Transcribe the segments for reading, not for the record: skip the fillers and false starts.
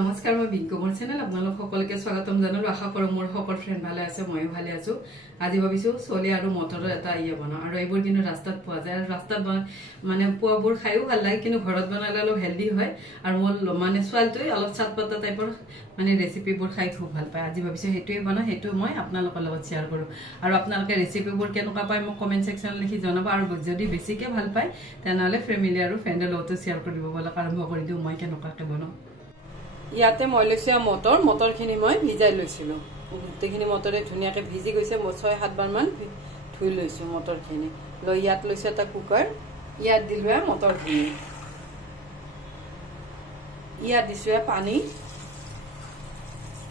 নমস্কাৰ মই বিংকু মোৰ চেনেল আপোনালোক সকলোকে স্বাগতম জনালো আশা কৰো মোৰ সকল ফ্ৰেন্ড ভালে আছে ময়ো ভালে আছো আজি ভাবিছো চলে আৰু মটৰৰ এটা বনাও আৰু এইবোৰ কিন্তু ৰাস্তাত পোৱা যায় আৰু ৰাস্তাত মানে পোৱাবোৰ খাইও ভাল লাগে কিন্তু ঘৰত বনালে অলপ হেলদি হয় আৰু মোৰ মানে সোৱালটোই অলপ চাটপাটা টাইপৰ মানে ৰেচিপিবোৰ খাই খুব ভাল পায় আজি ভাবিছো হেতুই বনাও হেতু মই আপোনালোকৰ লগত শেয়াৰ কৰো আৰু আপোনালোকে ৰেচিপিবোৰ কেনেকুৱা পায় মোক কমেন্ট সেকশনত লিখি জনাব আৰু যদি বেছিকে ভাল পায় তেনালে ফ্যামিলি আৰু ফ্ৰেণ্ডৰ লগতো শেয়াৰ কৰিব বলা আৰম্ভ কৰি দিও মই কেনেকুৱাকে বনাও ইয়াতে মই লৈছো মটৰখিনি মই ভিজাই লৈছিলো গোটেইখিনি মটৰে ধুনিয়াকে ভিজি গৈছে মই 6-7 বাৰ মান ধুই লৈছো মটৰখিনি লৈ ইয়াত লৈছো এটা কুকাৰ ইয়াত দিলুৱা মটৰখিনি ইয়াত দিছো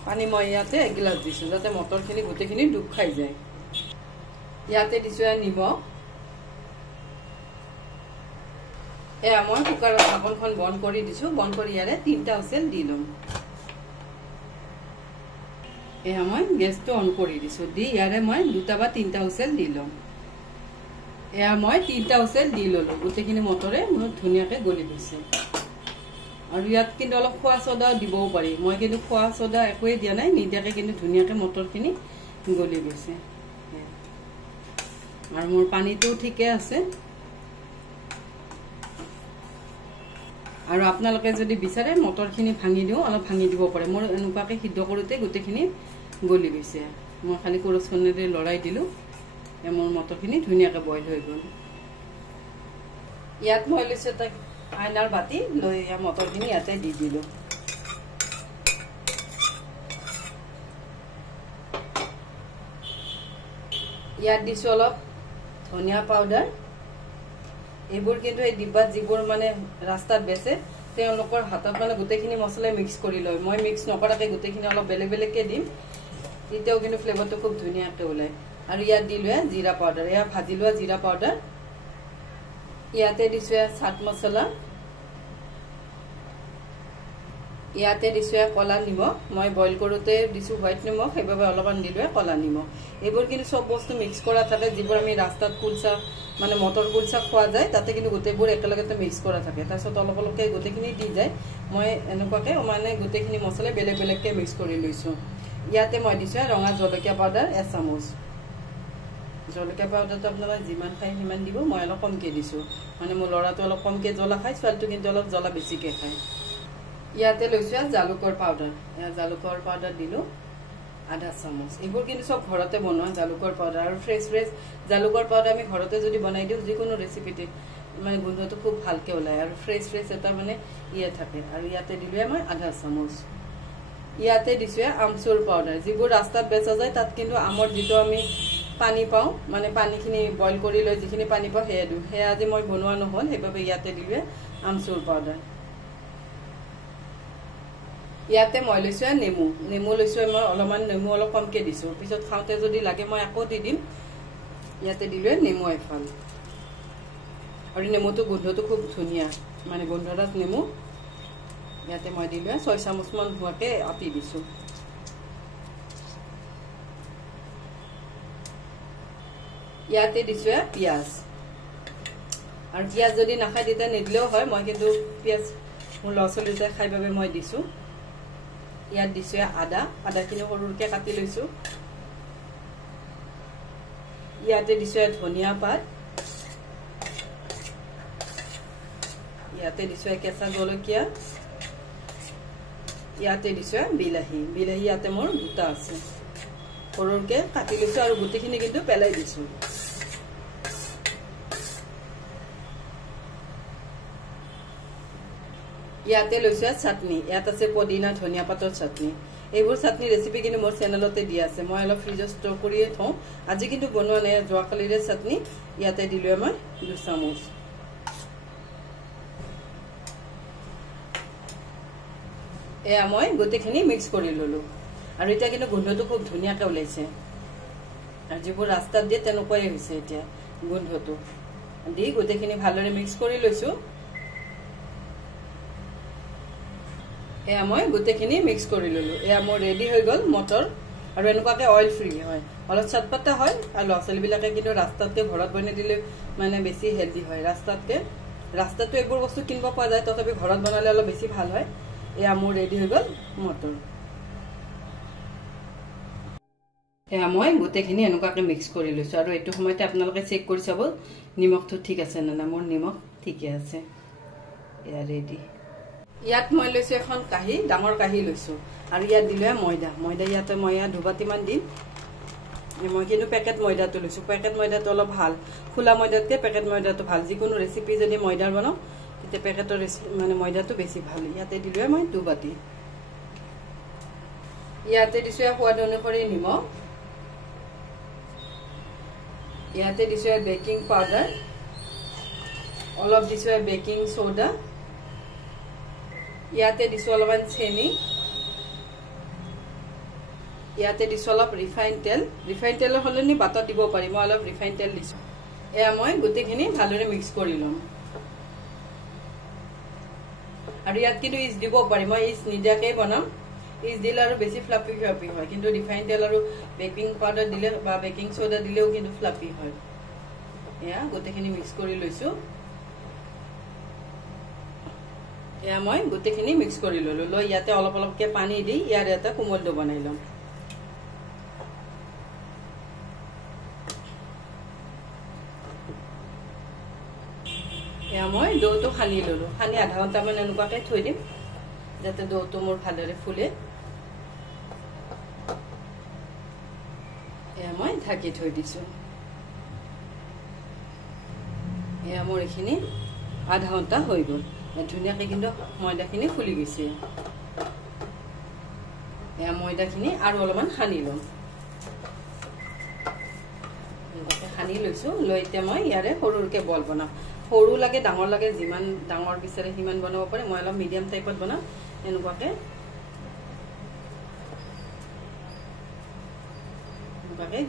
পানী মই ইয়াতে 1 গিলাস দিছো যাতে মটৰখিনি গোটেইখিনি ডুব খাই যায় ইয়াতে দিছো নিমখ মই কুকাৰৰ ঢাকনখন বন্ধ কৰি দিছো বন্ধ কৰি ইয়াৰে 3টা হুইসেল দিলম মই গেছটো অন কৰি দিছো দি ইয়াৰে মই 2টা বা 3টা হুইসেল দিলম মই 3টা হুইসেল দি ললো গোটেইখিনি মটৰে মোৰ ধুনিয়াকে গলি গৈছে আৰু ইয়াত কিন্তু অলপ খোৱা সোডা দিবও পাৰি মই কিন্তু খোৱা সোডা একোই দিয়া নাই নিদিয়াকে কিন্তু ধুনিয়াকে মটৰখিনি গলি গৈছে আৰু মোৰ পানীটো ঠিকে আছে আৰু আপোনালোকে যদি বিচাৰে মটৰখিনি ভাঙি দিও অলপ ভাঙি দিব পাৰে মোৰ এনেকুৱাকে সিদ্ধ কৰোতে গোটেইখিনি গলি গৈছে মই খালি কৰছখনেৰে লৰাই দিলো মোৰ মটৰখিনি ধুনিয়াকে বইল হৈ গল ইয়াত মই লৈছো এটা আইনাৰ বাটি লৈ মটৰখিনি ইয়াতে দি দিলো ইয়াত দিছো অলপ ধনিয়া পাউডাৰ এইবোৰ কিন্তু এই ডিব্বাত যিবোৰ মানে ৰাস্তাত বেছে তেওঁলোকৰ হাতত মানে গোটেইখিনি মছলা মিক্স কৰি লয় মই মিক্স নকৰাকে গোটেইখিনি অলপ বেলেগকে দিম এতিয়াও কিন্তু ফ্লেভাৰটো খুব ধুনিয়াকে ওলায় আৰু ইয়াত দিলো জিৰা পাউডাৰ এয়া ভাজি লোৱা জিৰা পাউডাৰ ইয়াতে দিছো চাট মছলা ইয়াতে দিছো কলা নিমখ মই বইল কৰোতে দিছো হোৱাইট নিমখ সেইভাবে অলপমান দিলো কলা নিমখ এইবোৰ কিন্তু সব বস্তু মিক্স কৰা থাকে যিবোৰ আমি ৰাস্তাত কুলচা মানে মটৰ কুলচা খোৱা যায় তাতে কিন্তু গোটেইবোৰ একেলগতে মিক্স কৰা থাকে তাৰছত অলপকে গোটেইখিনি দি যায় মই এনেকুৱাকে মানে গোটেইখিনি মছলা বেলেগকে মিক্স কৰি লৈছো ইয়াতে মই দিছো ৰঙা জলকীয়া পাউডাৰ 1 চামুচ জলকীয়া পাউডাৰটো আপোনাৰা যিমান খাই সিমান দিব মই অলপ কমকে দিছো মানে মোৰ লৰাটো অলপ কমকে জ্বলা খায় ছোৱালীটো কিন্তু অলপ জ্বলা বেছিকে খায় ইয়াতে লৈছো জালুকৰ পাউডাৰ দিলো 1/2 চামুচ এইবোৰ কিন্তু সব ঘৰতে বনোৱা জালুকৰ পাউডাৰ আৰু ফ্ৰেছ জালুকৰ পাউডাৰ আমি ঘৰতে যদি বনাই দিও যিকোনো ৰেচিপিতে মানে গোন্ধটো খুব ভালকে ওলায় আৰু ফ্ৰেছ এটা মানে ইয়া থাকে আৰু ইয়াতে দিলো মই 1/2 চামুচ ইয়াতে দিছো আমচুৰ পাউডাৰ যিবোৰ ৰাস্তাত বেচা যায় তাত কিন্তু আমৰ যেটো আমি পানী পাও মানে পানীখিনি বইল কৰি লৈ যিখিনি পানী পাও হেয়া দিও হেয়া আজি মই বনোৱা নহল হেবাবে ইয়াতে দিলো আমচুৰ পাউডাৰ ইয়াতে মই লৈছো নেমু লৈছো মই অলপমান নেমু অলপ কমকে দিছো পিছত খাওতে যদি লাগে মই আকৌ দি দিম ইয়াতে দিলো নেমু এফাল আৰু নেমুটো গোন্ধটো খুব ধুনিয়া মানে গোন্ধৰাত নেমু ইয়াতে মই দিলো 6 চামুচ মান হোৱাকে আতি দিছো ইয়াতে দিছো পিয়াজ আৰু পিয়াজ যদি নাখাই দিতে নিদিলেও হয় মই কিন্তু পিয়াজ মোৰ লছলিতে খাই বাবে মই দিছো ইয়াত দিছো আদাখিনি সৰুকে কাটি লৈছো ইয়াতে দিছো ধনিয়া পাত ইয়াতে দিছো কেঁচা জলকীয়া ইয়াতে দিছো বিলাহী ইয়াতে মোৰ দুটা আছে সৰুকে কাটি লৈছো আৰু গুটিখিনি কিন্তু পেলাই দিছো ইয়াতে লৈছো চাটনি ইয়াত আছে পদিনা ধনিয়া পাতৰ চাটনি এইবোৰ চাটনি ৰেচিপি কিন্তু মোৰ চেনেলতে দিয়া আছে মই অলপ ফ্ৰিজত ষ্টৰ কৰিয়ে থওঁ আজি কিন্তু বনোৱা নাই জোৱাকালিৰে চাটনি ইয়াতে দিলো মই 2 চামুচ মই গোটেইখিনি মিক্স কৰি ললো আৰু এটা কিন্তু গোন্ধটো খুব ধুনিয়াকে ওলাইছে আৰু যিবোৰ ৰাস্তাত দিয়ে তেনেকুৱাই হৈছে এতিয়া গোন্ধটো দি গোটেইখিনি ভালৰে মিক্স কৰি লৈছো মই গোটেইখিনি মিক্স কৰি ললো মোৰ ৰেডি হৈ গল মটৰ আৰু এনেকুৱাকে অয়েল ফ্ৰী হয় অলপ চটপটা হয় আৰু লছলিবিলাকে কিন্তু ৰাস্তাতে ঘৰত বনাই দিলে মানে বেছি হেলদি হয় ৰাস্তাতে ৰাস্তাটো এইবোৰ বস্তু কিনিব পোৱা যায় তথাপি ঘৰত বনালে অলপ বেছি ভাল হয় এয়া মোৰ ৰেডি হৈ গ'ল মটৰ। এয়া মই গোটেইখিনি এনেকুৱাকৈ মিক্স কৰি লৈছোঁ আৰু এইটো সময়তে আপোনালোকে চেক কৰি চাব নিমখটো ঠিক আছে নে নাই। মোৰ নিমখ ঠিকে আছে। এয়া ৰেডি। ইয়াত মই লৈছোঁ এখন কাঁহী, ডাঙৰ কাঁহী লৈছোঁ আৰু ইয়াত দিলোঁ ময়দা। ময়দা ইয়াতে মই ইয়াত 2 বাটিমান দিম। মই কিন্তু পেকেট ময়দাটো লৈছোঁ। পেকেট ময়দাটো অলপ ভাল, খোলা ময়দাতকৈ পেকেট ময়দাটো ভাল। যিকোনো ৰেচিপি যদি ময়দাৰ বনাওঁ তেতিয়া পেকেটৰ মানে ময়দাটো বেছি ভাল। ইয়াতে দিলোঁ মই 2 বাটি। ইয়াতে দিছোঁ সোৱাদ অনুসৰি নিমখ। ইয়াতে দিছোঁ বেকিং পাউডাৰ, অলপ দিছোঁ বেকিং সোডা। ইয়াতে দিছোঁ অলপমান চেনি। ইয়াতে দিছোঁ অলপ ৰিফাইন তেল। ৰিফাইন তেলৰ সলনি বাটত দিব পাৰি, মই অলপ ৰিফাইন তেল দিছোঁ। এয়া মই গোটেইখিনি ভালদৰে মিক্স কৰি ল'ম। আৰু ইয়াত কিন্তু ইষ্ট দিব পাৰি, মই ইষ্ট নিদিয়াকৈ বনাম। ইষ্ট দিলে আৰু বেছি ফ্লাফি ফ্লাফি হয়, কিন্তু ৰিফাইন তেল আৰু বেকিং পাউডাৰ দিলে বা বেকিং সোডা দিলেও কিন্তু ফ্লাফি হয়। এয়া গোটেইখিনি মিক্স কৰি লৈছোঁ। এয়া মই গোটেইখিনি মিক্স কৰি ল'লোঁ। লৈ ইয়াতে অলপ অলপকৈ পানী দি ইয়াৰ এটা কোমল ডো বনাই ল'ম। এয়া মই ডোটো সানি ল'লোঁ। সানি আধা ঘণ্টামান এনেকুৱাকৈ থৈ দিম যাতে ডোটো মোৰ ভালদৰে ফুলে। এয়া মই ঢাকি থৈ দিছোঁ। এয়া মোৰ এইখিনি আধা ঘণ্টা হৈ গ'ল। ধুনীয়াকৈ কিন্তু ময়দাখিনি ফুলি গৈছে। এয়া ময়দাখিনি আৰু অলপমান সানি ল'ম। সানি লৈছোঁ। লৈ এতিয়া মই ইয়াৰে সৰুকৈ বল বনাম। সৰু লাগে ডাঙৰ লাগে, যিমান ডাঙৰ বিচাৰে সিমান বনাব পাৰে। মই অলপ মিডিয়াম টাইপত বনাম। এনেকুৱাকৈ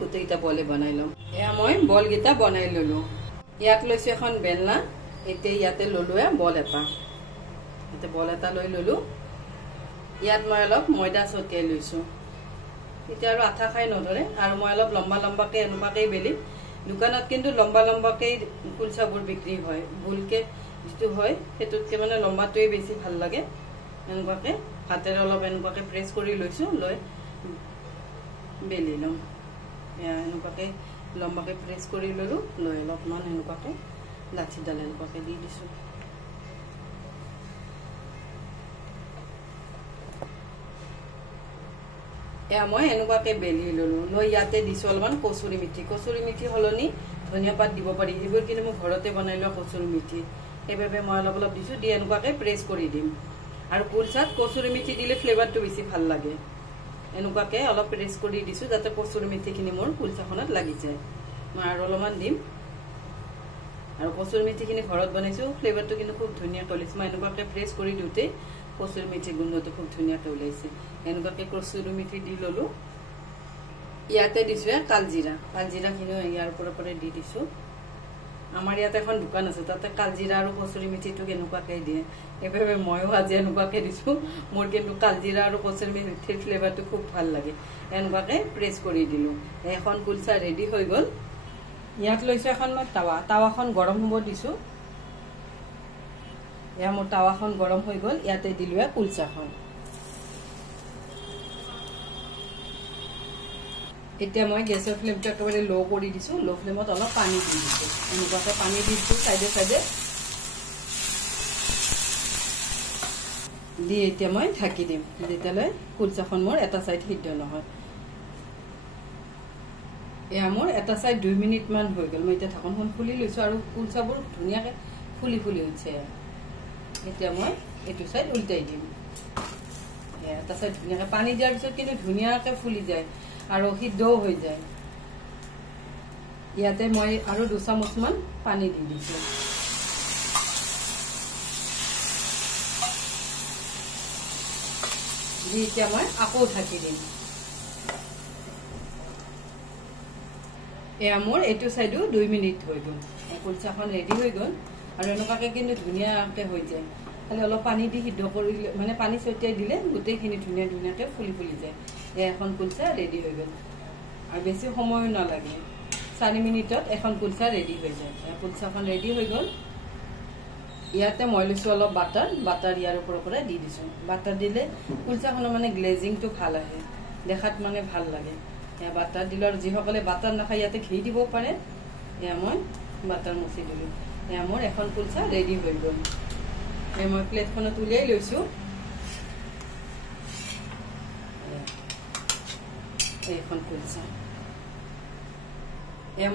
গোটেইকেইটা বলে বনাই ল'ম। এয়া মই বলকেইটা বনাই ল'লোঁ। ইয়াত লৈছোঁ এখন বেলনা। এতিয়া ইয়াতে ল'লোঁ বল এটা। ইয়াতে বল এটা লৈ ল'লোঁ। ইয়াত মই অলপ ময়দা ছটিয়াই লৈছোঁ। তেতিয়া আৰু আঠা খাই নধৰে। আৰু মই অলপ লম্বা লম্বাকৈ এনেকুৱাকৈ বেলিম। দোকানত কিন্তু লম্বা লম্বাকৈ কুলচাবোৰ বিক্ৰী হয়। গোলকৈ যিটো হয় সেইটোতকৈ মানে লম্বাটোৱে বেছি ভাল লাগে। এনেকুৱাকৈ হাতেৰে অলপ এনেকুৱাকৈ প্ৰেছ কৰি লৈছোঁ। লৈ বেলি ল'ম। এয়া এনেকুৱাকৈ লম্বাকৈ প্ৰেছ কৰি ল'লোঁ। লৈ অলপমান এনেকুৱাকৈ লাঠিডাল এনেকুৱাকৈ দি দিছোঁ। এয়া মই এনেকুৱাকৈ বেলি ল'লোঁ। লৈ ইয়াতে দিছোঁ অলপমান কচুৰি মেথি। কচুৰি মেথি সলনি ধনিয়া পাত দিব পাৰি। এইবোৰ কিন্তু মই ঘৰতে বনাই লোৱা কচুৰি মেথি, সেইবাবে মই অলপ অলপ দিছোঁ। দি এনেকুৱাকৈ প্ৰেছ কৰি দিম। আৰু কুলচাত কচুৰি মেথি দিলে ফ্লেভাৰটো বেছি ভাল লাগে। এনেকুৱাকৈ অলপ প্ৰেছ কৰি দিছোঁ যাতে কচুৰি মেথিখিনি মোৰ কুলচাখনত লাগি যায়। মই আৰু অলপমান দিম। আৰু কচুৰি মেথিখিনি ঘৰত বনাইছোঁ, ফ্লেভাৰটো কিন্তু খুব ধুনীয়াকৈ ওলাইছে। মই এনেকুৱাকৈ প্ৰেছ কৰি দিওঁতেই কচুৰি মেথি গোন্ধটো খুব ধুনীয়াকৈ ওলাইছে। এনেকুৱাকৈ কচুৰি মেথি দি ল'লোঁ। ইয়াতে দিছোঁ কালজিৰা। কালজিৰাখিনিও ইয়াৰ ওপৰে দি দিছোঁ। আমাৰ ইয়াত এখন দোকান আছে, তাতে কালজিৰা আৰু কচুৰি মেথিটো এনেকুৱাকৈ দিয়ে। সেইবাবে ময়ো আজি এনেকুৱাকৈ দিছোঁ। মোৰ কিন্তু কালজিৰা আৰু কচুৰি মেথিৰ ফ্লেভাৰটো খুব ভাল লাগে। এনেকুৱাকৈ প্ৰেছ কৰি দিলোঁ। এখন কুলচা ৰেডি হৈ গ'ল। ইয়াত লৈছোঁ এখন মই টাৱা। টাৱাখন গৰম হ'ব দিছোঁ। এয়া মোৰ টাৱাখন গৰম হৈ গ'ল। ইয়াতে দিলোঁ কুলচাখন। এতিয়া মই গেছৰ ফ্লেমটো একেবাৰে ল' কৰি দিছোঁ। ল' ফ্লেমত অলপ পানী দি দিছোঁ। এনেকুৱাকৈ পানী দি দিছোঁ চাইডে চাইডে দি এতিয়া মই ঢাকি দিম যেতিয়ালৈ কুলচাখন মোৰ এটা চাইড সিদ্ধ নহয়। এয়া মোৰ এটা চাইড 2 মিনিটমান হৈ গ'ল। মই এতিয়া ঢাকনখন খুলি লৈছোঁ আৰু কুলচাবোৰ ধুনীয়াকৈ ফুলি ফুলি উঠছে। এতিয়া মই এইটো চাইড উল্টাই দিম। এটা চাইড ধুনীয়াকৈ পানী দিয়াৰ পিছত কিন্তু ধুনীয়াকৈ ফুলি যায় আৰু সিদ্ধও হৈ যায়। ইয়াতে মই আৰু 2 চামুচমান পানী দি দিছোঁ। দি এতিয়া মই আকৌ ঢাকি দিম। এয়া মোৰ এইটো চাইডো 2 মিনিট হৈ গ'ল। কুলচাখন ৰেডি হৈ গ'ল আৰু এনেকুৱাকৈ কিন্তু ধুনীয়াকৈ হৈ যায়। খালি অলপ পানী দি সিদ্ধ কৰিলে মানে পানী ছটিয়াই দিলে গোটেইখিনি ধুনীয়াকৈ ফুলি ফুলি যায়। এয়া এখন কুলচা ৰেডি হৈ গ'ল আৰু বেছি সময়ো নালাগে। 4 মিনিটত এখন কুলচা ৰেডি হৈ যায়। কুলচাখন ৰেডি হৈ গ'ল। ইয়াতে মই লৈছো অলপ বাটাৰ ইয়াৰ ওপৰৰ পৰা দি দিছো বাটাৰ দিলে কুলচাখনৰ মানে গ্লেজিংটো ভাল আহে দেখাত মানে ভাল লাগে এয়া বাটাৰ দিলে আৰু যিসকলে বাটাৰ নাখায় ইয়াতে ঘি দিব পাৰে এয়া মই বাটাৰ মচি দিলো এয়া মোৰ এখন কুলচা ৰেডি হৈ গ'ল এই মই প্লেটখনত উলিয়াই লৈছো এইখন কুলচা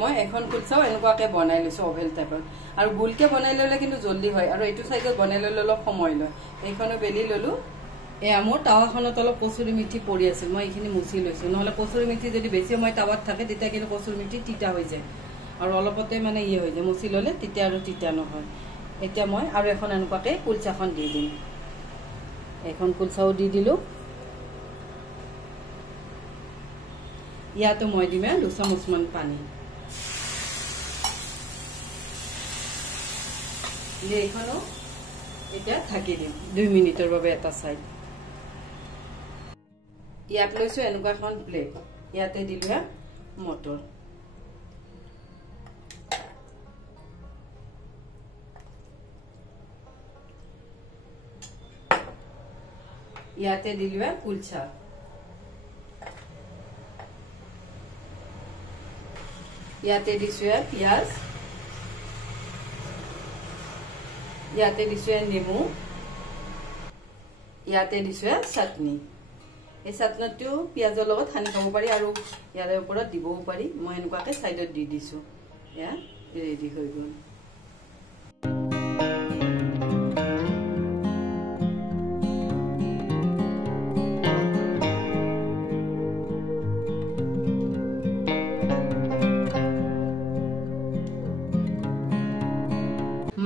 মই এখন কুলচাও এনেকুৱাকে বনাই লৈছো অভেল টাইপত আৰু গোলকে বনাই ললে কিন্তু জলদি হয় আৰু এইটো সাইডত বনাই ললে অলপ সময় লয় এইখনো বেলি ললো মোৰ টাৱাখনত অলপ কচুৰি মিঠি পৰি আছিল মই এইখিনি মুছি লৈছো নহলে কচুৰি মিঠি যদি বেছি সময় টাৱাত থাকে তেতিয়া কিন্তু কচুৰি মিঠি তিতা হৈ যায় আৰু অলপতে মানে হৈ যায় মুছি ললে তেতিয়া আৰু তিতা নহয় এতিয়া মই আৰু এখন এনেকুৱাকে কুলচাখন দি দিম এখন কুলচাও দি দিলো ইয়াতো মই দিম 2 চামুচমান পানী এইখনো এতিয়া ঢাকি দিম 2 মিনিটৰ বাবে এটা সাইড ইয়াত লৈছো এনেকুৱা এখন প্লেট ইয়াতে দিলো মটৰ ইয়াতে দিলো কুলচা ইয়াতে দিছো পিয়াজ ইয়াতে দিছো নেমু ইয়াতে দিছো চাটনি এই চাটনিটো পিয়াজৰ লগত সানি খাব পাৰি আৰু ইয়াৰ ওপৰত দিবও পাৰি মই এনেকুৱাকে সাইডত দি দিছো ইয়া ৰেডি হৈ গ'ল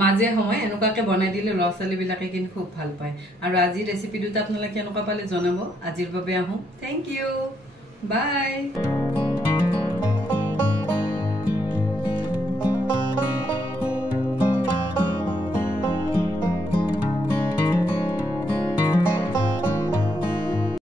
মাজে সময় এনেকুৱাকে বনাই দিলে ল'ৰা ছোৱালী বিলাকে কিন্তু খুব ভাল পায় আৰু আজি ৰেচিপি দুটা আপোনালোকে কেনেকুৱা পালে জনাব আজিৰ বাবে আহো থ্যাংক ইউ বাই